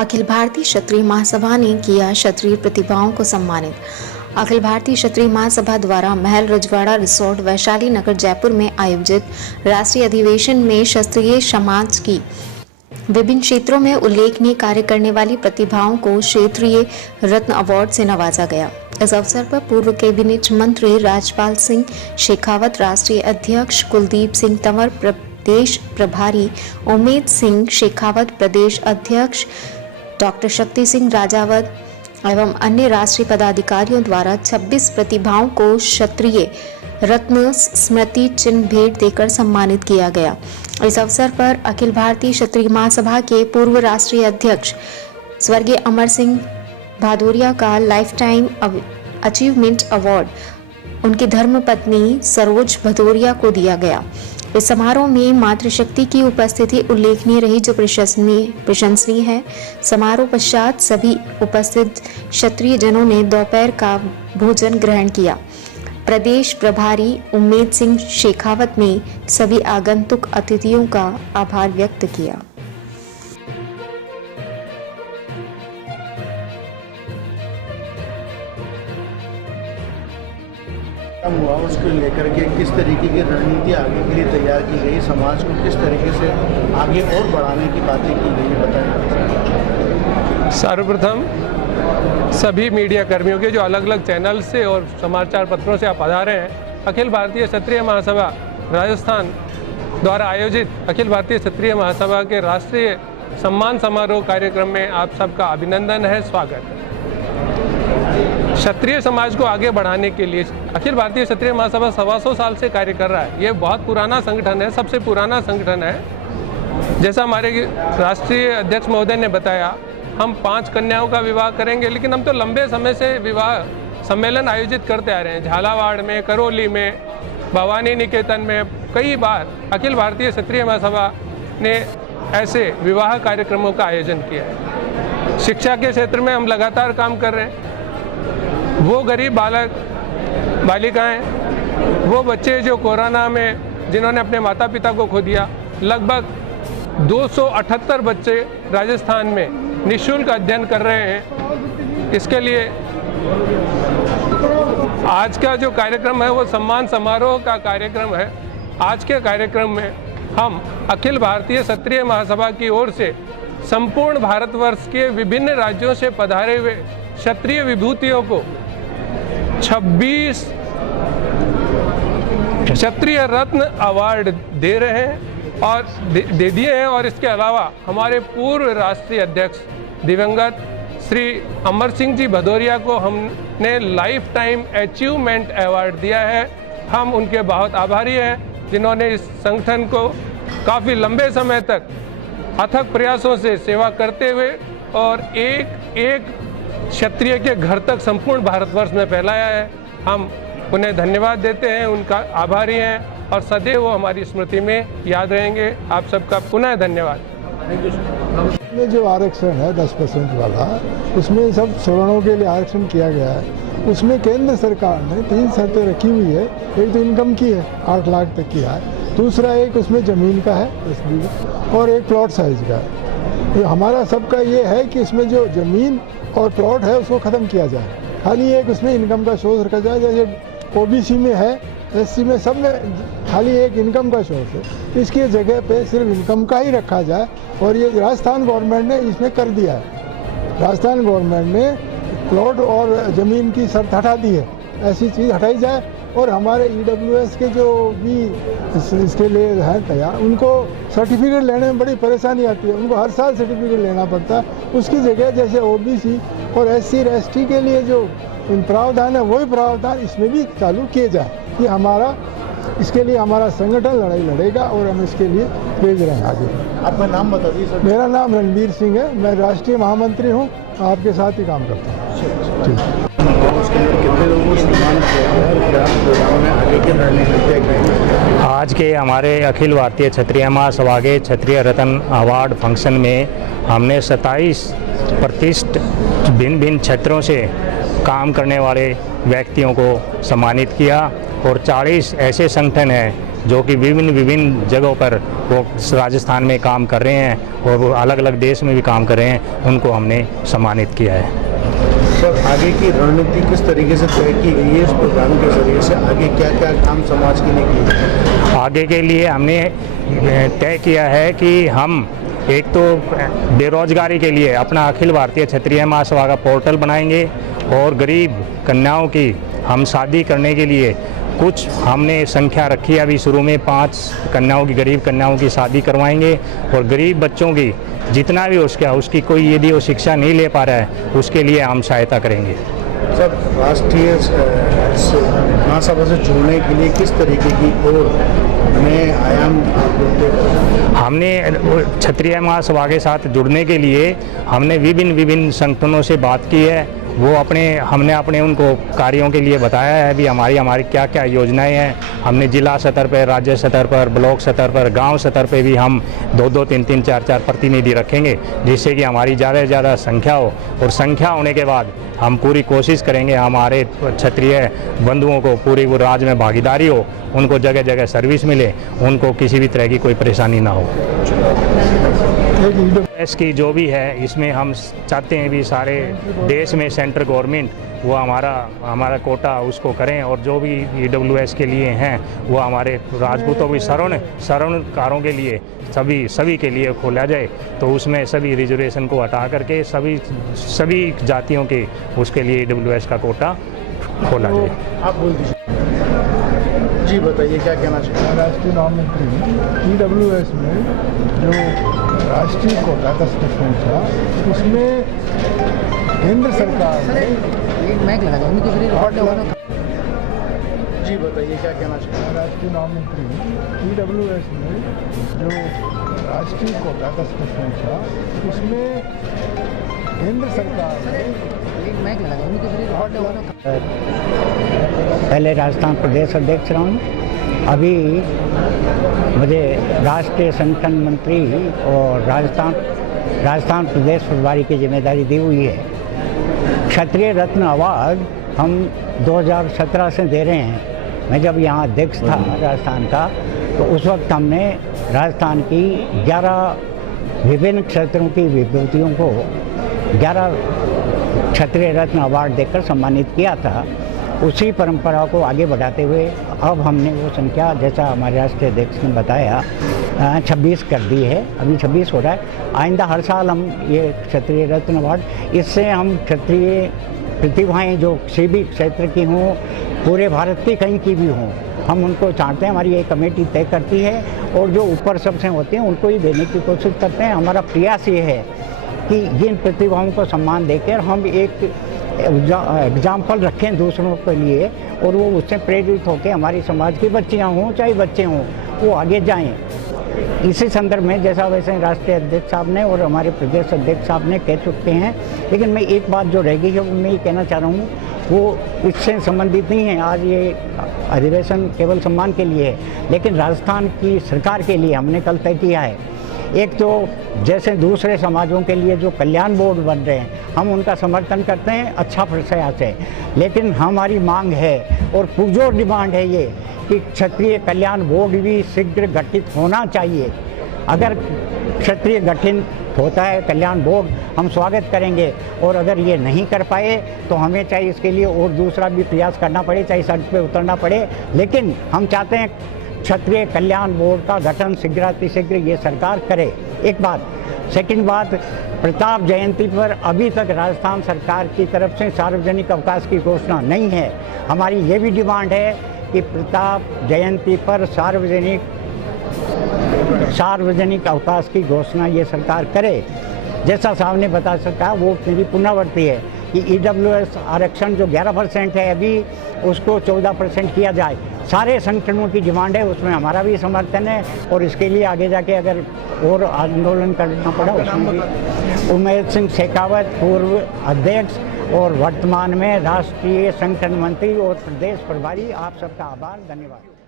अखिल भारतीय क्षत्रिय महासभा ने किया क्षत्रिय प्रतिभाओं को सम्मानित। अखिल भारतीय क्षत्रिय महासभा द्वारा महल रजवाड़ा रिसोर्ट वैशाली नगर जयपुर में आयोजित राष्ट्रीय अधिवेशन में क्षत्रिय समाज की विभिन्न क्षेत्रों में उल्लेखनीय कार्य करने वाली प्रतिभाओं को क्षेत्रीय रत्न अवार्ड से नवाजा गया। इस अवसर पर पूर्व कैबिनेट मंत्री राजपाल सिंह शेखावत, राष्ट्रीय अध्यक्ष कुलदीप सिंह तंवर, प्रदेश प्रभारी उमेद सिंह शेखावत, प्रदेश अध्यक्ष डॉक्टर शक्ति सिंह राजावत एवं अन्य राष्ट्रीय पदाधिकारियों द्वारा 26 प्रतिभाओं को क्षत्रिय रत्न स्मृति चिन्ह भेंट देकर सम्मानित किया गया। इस अवसर पर अखिल भारतीय क्षत्रिय महासभा के पूर्व राष्ट्रीय अध्यक्ष स्वर्गीय अमर सिंह भादौरिया का लाइफ टाइम अचीवमेंट अवार्ड उनकी धर्मपत्नी सरोज भदौरिया को दिया गया। इस समारोह में मातृशक्ति की उपस्थिति उल्लेखनीय रही, जो प्रशंसनीय है। समारोह पश्चात सभी उपस्थित क्षत्रिय जनों ने दोपहर का भोजन ग्रहण किया। प्रदेश प्रभारी उमेद सिंह शेखावत ने सभी आगंतुक अतिथियों का आभार व्यक्त किया। हुआ उसको लेकर के किस तरीके की रणनीति आगे के लिए तैयार की गई, समाज को किस तरीके से आगे और बढ़ाने की बातें की गई, बताएं। सर्वप्रथम सभी मीडिया कर्मियों के जो अलग अलग चैनल से और समाचार पत्रों से आप पधारे हैं, अखिल भारतीय क्षत्रिय महासभा राजस्थान द्वारा आयोजित अखिल भारतीय क्षत्रिय महासभा के राष्ट्रीय सम्मान समारोह कार्यक्रम में आप सबका अभिनंदन है, स्वागत है। क्षत्रिय समाज को आगे बढ़ाने के लिए अखिल भारतीय क्षत्रिय महासभा 125 साल से कार्य कर रहा है। ये बहुत पुराना संगठन है, सबसे पुराना संगठन है। जैसा हमारे राष्ट्रीय अध्यक्ष महोदय ने बताया, हम 5 कन्याओं का विवाह करेंगे, लेकिन हम तो लंबे समय से विवाह सम्मेलन आयोजित करते आ रहे हैं। झालावाड़ में, करौली में, भवानी निकेतन में कई बार अखिल भारतीय क्षत्रिय महासभा ने ऐसे विवाह कार्यक्रमों का आयोजन किया है। शिक्षा के क्षेत्र में हम लगातार काम कर रहे हैं। वो गरीब बालक बालिकाएं, वो बच्चे जो कोरोना में जिन्होंने अपने माता पिता को खो दिया, लगभग 278 बच्चे राजस्थान में निःशुल्क अध्ययन कर रहे हैं। इसके लिए आज का जो कार्यक्रम है वो सम्मान समारोह का कार्यक्रम है। आज के कार्यक्रम में हम अखिल भारतीय क्षत्रिय महासभा की ओर से संपूर्ण भारतवर्ष के विभिन्न राज्यों से पधारे हुए क्षत्रिय विभूतियों को 26 क्षत्रिय रत्न अवार्ड दे रहे हैं और दे दिए हैं। और इसके अलावा हमारे पूर्व राष्ट्रीय अध्यक्ष दिवंगत श्री अमर सिंह जी भदौरिया को हमने लाइफ टाइम अचीवमेंट अवार्ड दिया है। हम उनके बहुत आभारी हैं, जिन्होंने इस संगठन को काफ़ी लंबे समय तक अथक प्रयासों से सेवा करते हुए और एक क्षत्रिय के घर तक संपूर्ण भारतवर्ष में फैलाया है। हम उन्हें धन्यवाद देते हैं, उनका आभारी हैं और सदैव वो हमारी स्मृति में याद रहेंगे। आप सबका पुनः धन्यवाद। में जो आरक्षण है 10% वाला, उसमें सब सवर्णों के लिए आरक्षण किया गया है। उसमें केंद्र सरकार ने 3 शर्तें रखी हुई है। एक तो इनकम की है, 8 लाख तक की है। दूसरा एक उसमें ज़मीन का है 10 बीघा और एक प्लॉट साइज का है। तो हमारा सबका ये है कि इसमें जो ज़मीन और प्लॉट है उसको ख़त्म किया जाए। खाली एक उसमें इनकम का सोर्स रखा जाए, जैसे ओबीसी में है, एससी में, सब में खाली एक इनकम का सोर्स है। इसकी जगह पे सिर्फ इनकम का ही रखा जाए। और ये राजस्थान गवर्नमेंट ने इसमें कर दिया है। राजस्थान गवर्नमेंट ने प्लॉट और ज़मीन की शर्त हटा दी है। ऐसी चीज़ हटाई जाए और हमारे ईडब्ल्यूएस के जो भी इसके लिए हैं तैयार, उनको सर्टिफिकेट लेने में बड़ी परेशानी आती है। उनको हर साल सर्टिफिकेट लेना पड़ता है। उसकी जगह जैसे ओबीसी और एससी और एसटी के लिए जो प्रावधान है, वही प्रावधान इसमें भी चालू किए जाए। ये हमारा, इसके लिए हमारा संगठन लड़ाई लड़ेगा और हम इसके लिए भेज रहे हैं आगे। आपका नाम बता दीजिए सर। मेरा नाम रणवीर सिंह है, मैं राष्ट्रीय महामंत्री हूँ, आपके साथ ही काम करता हूँ। आज के हमारे अखिल भारतीय क्षत्रिय महासभा के क्षत्रिय रत्न अवार्ड फंक्शन में हमने 27 प्रतिष्ठित भिन्न भिन्न क्षेत्रों से काम करने वाले व्यक्तियों को सम्मानित किया और 40 ऐसे संगठन हैं जो कि विभिन्न जगहों पर वो राजस्थान में काम कर रहे हैं और वो अलग अलग देश में भी काम कर रहे हैं, उनको हमने सम्मानित किया है। सर, आगे की रणनीति किस तरीके से तय की गई है इस प्रोग्राम के जरिए से? आगे क्या क्या काम समाज के लिए किए? आगे के लिए हमने तय किया है कि हम एक तो बेरोजगारी के लिए अपना अखिल भारतीय क्षत्रिय महासभा का पोर्टल बनाएंगे और गरीब कन्याओं की हम शादी करने के लिए कुछ हमने संख्या रखी है। अभी शुरू में 5 कन्याओं की, गरीब कन्याओं की शादी करवाएंगे और गरीब बच्चों की जितना भी उसकी कोई यदि वो शिक्षा नहीं ले पा रहा है उसके लिए हम सहायता करेंगे। सर, राष्ट्रीय महासभा से जुड़ने के लिए किस तरीके की और नए आयाम हमने क्षत्रिय महासभा के साथ जुड़ने के लिए हमने विभिन्न संगठनों से बात की है। वो हमने अपने उनको कार्यों के लिए बताया है भी हमारी क्या क्या योजनाएं हैं। हमने जिला स्तर पर, राज्य स्तर पर, ब्लॉक स्तर पर, गांव स्तर पर भी हम 2-2, 3-3, 4-4 प्रतिनिधि रखेंगे, जिससे कि हमारी ज़्यादा से ज़्यादा संख्या हो। और संख्या होने के बाद हम पूरी कोशिश करेंगे हमारे क्षत्रिय बंधुओं को पूरी वो राज्य में भागीदारी हो, उनको जगह जगह सर्विस मिले, उनको किसी भी तरह की कोई परेशानी ना हो। इसकी जो भी है इसमें हम चाहते हैं भी सारे देश में सेंट्रल गवर्नमेंट वो हमारा कोटा उसको करें और जो भी EWS के लिए हैं वो हमारे राजपूतों की शरणकारों के लिए सभी के लिए खोला जाए। तो उसमें सभी रिजर्वेशन को हटा करके सभी जातियों के उसके लिए EWS का कोटा खोला जाए। आप बोल दीजिए। जी बताइए, क्या कहना चाहिए? राष्ट्रीय नॉमिनेटरी EWS में जो राष्ट्रीय कोटा 10% था उसमें केंद्र सरकार ने जी बताइए, क्या कहना चाहिए? राष्ट्रीय नॉमिनेटरी EWS में जो राष्ट्रीय कोटा 10% था उसमें केंद्र सरकार ने पहले राजस्थान प्रदेश अध्यक्ष रहा हूँ। अभी मुझे राष्ट्रीय संगठन मंत्री और राजस्थान प्रदेश प्रभारी की जिम्मेदारी दी हुई है। क्षत्रिय रत्न अवार्ड हम 2017 से दे रहे हैं। मैं जब यहाँ अध्यक्ष था राजस्थान का तो उस वक्त हमने राजस्थान की 11 विभिन्न क्षेत्रों की विभूतियों को 11 क्षत्रिय रत्न अवार्ड देकर सम्मानित किया था। उसी परंपरा को आगे बढ़ाते हुए अब हमने वो संख्या, जैसा हमारे राष्ट्रीय अध्यक्ष ने बताया, 26 कर दी है। अभी 26 हो रहा है। आइंदा हर साल हम ये क्षत्रिय रत्न अवार्ड, इससे हम क्षत्रिय प्रतिभाएं जो किसी भी क्षेत्र की हों, पूरे भारत की कहीं की भी हों, हम उनको चाहते हैं। हमारी ये कमेटी तय करती है और जो ऊपर सबसे होते हैं उनको ही देने की कोशिश करते हैं। हमारा प्रयास ये है कि जिन प्रतिभाओं को सम्मान देकर हम एक एग्जाम्पल रखें दूसरों के लिए और वो उससे प्रेरित होकर हमारी समाज की बच्चियां हों चाहे बच्चे हों वो आगे जाएं। इसी संदर्भ में जैसा वैसे राष्ट्रीय अध्यक्ष साहब ने और हमारे प्रदेश अध्यक्ष साहब ने कह चुके हैं, लेकिन मैं एक बात जो रह गई है वो मैं ये कहना चाह रहा हूँ, वो इससे संबंधित नहीं है। आज ये अधिवेशन केवल सम्मान के लिए है, लेकिन राजस्थान की सरकार के लिए हमने कल तय किया है। एक तो जैसे दूसरे समाजों के लिए जो कल्याण बोर्ड बन रहे हैं हम उनका समर्थन करते हैं, अच्छा प्रयास है, लेकिन हमारी मांग है और पुरजोर डिमांड है ये कि क्षत्रिय कल्याण बोर्ड भी शीघ्र गठित होना चाहिए। अगर क्षत्रिय गठित होता है कल्याण बोर्ड हम स्वागत करेंगे, और अगर ये नहीं कर पाए तो हमें चाहे इसके लिए और दूसरा भी प्रयास करना पड़े, चाहे सड़क पे उतरना पड़े, लेकिन हम चाहते हैं क्षत्रिय कल्याण बोर्ड का गठन शीघ्र ये सरकार करे। एक बात। सेकंड बात, प्रताप जयंती पर अभी तक राजस्थान सरकार की तरफ से सार्वजनिक अवकाश की घोषणा नहीं है। हमारी ये भी डिमांड है कि प्रताप जयंती पर सार्वजनिक अवकाश की घोषणा ये सरकार करे। जैसा साहब ने बता सका वो मेरी पुनरावृत्ति है कि EWS आरक्षण जो 11% है अभी उसको 14% किया जाए। सारे संगठनों की डिमांड है, उसमें हमारा भी समर्थन है और इसके लिए आगे जाके अगर और आंदोलन करना पड़ा उसमें भी। उमेद सिंह शेखावत, पूर्व अध्यक्ष और वर्तमान में राष्ट्रीय संगठन मंत्री और प्रदेश प्रभारी, आप सबका आभार, धन्यवाद।